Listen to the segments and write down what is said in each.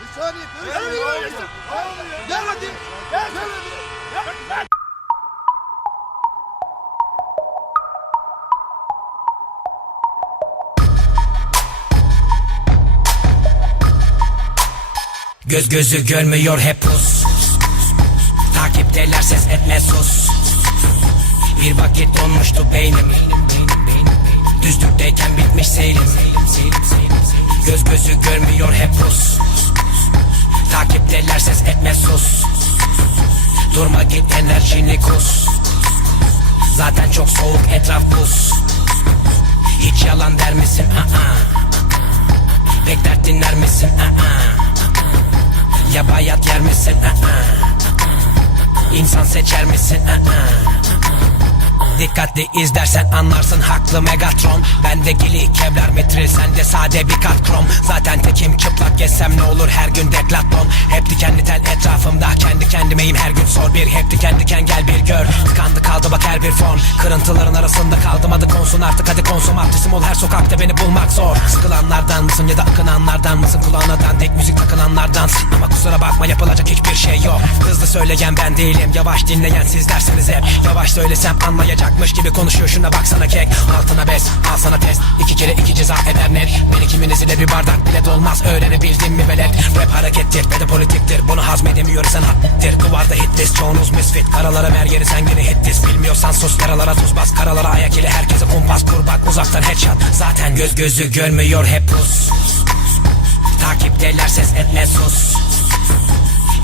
Bir saniye. Gel bakayım. Gel bakayım. Gel. Göz gözü görmüyor hep pus Takipteler ses etme sus Bir vakit olmuştu beynim Düzlükteyken bitmiş seyrim Göz gözü görmüyor hep pus Durma git enerjini kus Zaten çok soğuk etraf buz Hiç yalan der misin? Aa. Pek dert dinler misin? Aa. Ya bayat yer misin? Aa. İnsan seçer misin? Aa. Dikkatli izlersen anlarsın haklı Megatron Ben de gili kevlar metril sende sade bir kat krom Zaten tekim çıplak gezsem ne olur her gün deklatlon Hep dikenli tel etrafımda kendi kendimeyim bir Hep diken diken gel bir gör. Tıkandı kaldı bak her bir fon Kırıntıların arasında kaldım adı konsun artık hadi konsum. Artistim ol her sokakta beni bulmak zor. Sıkılanlardan mısın ya da akınanlardan mısın? Kulağına dandik müzik takılanlardan Ama kusura bakma yapılacak hiçbir şey yok söyleyen ben değilim. Yavaş dinleyen siz dersiniz hep. Yavaş söylesem anlayacakmış gibi konuşuyor. Şuna baksana kek. Altına bes al sana test. İki kere iki ceza eder net. Beni kiminiz ile bir bardak bile dolmaz. Öğrenebildin mi velet? Rap harekettir ve de politiktir. Bunu hazmedemiyorsan haktir Duvarda hit list çoğunuz misfit. Karalara mer yeri sen yine hit list Bilmiyorsan sus. Yaralara tuz bas. Karalara ayak ile herkese kumpas kur bak uzaktan headshot. Zaten göz gözü görmüyor hep. Pus Takipteler ses etme sus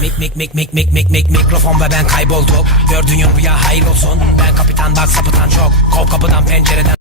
Mik mik mik mik mik mik mik mikrofon ve ben kaybolduk Gördüğün rüya hayır olsun. Ben kapitan bak sapıtan çok. Kov kapıdan pencereden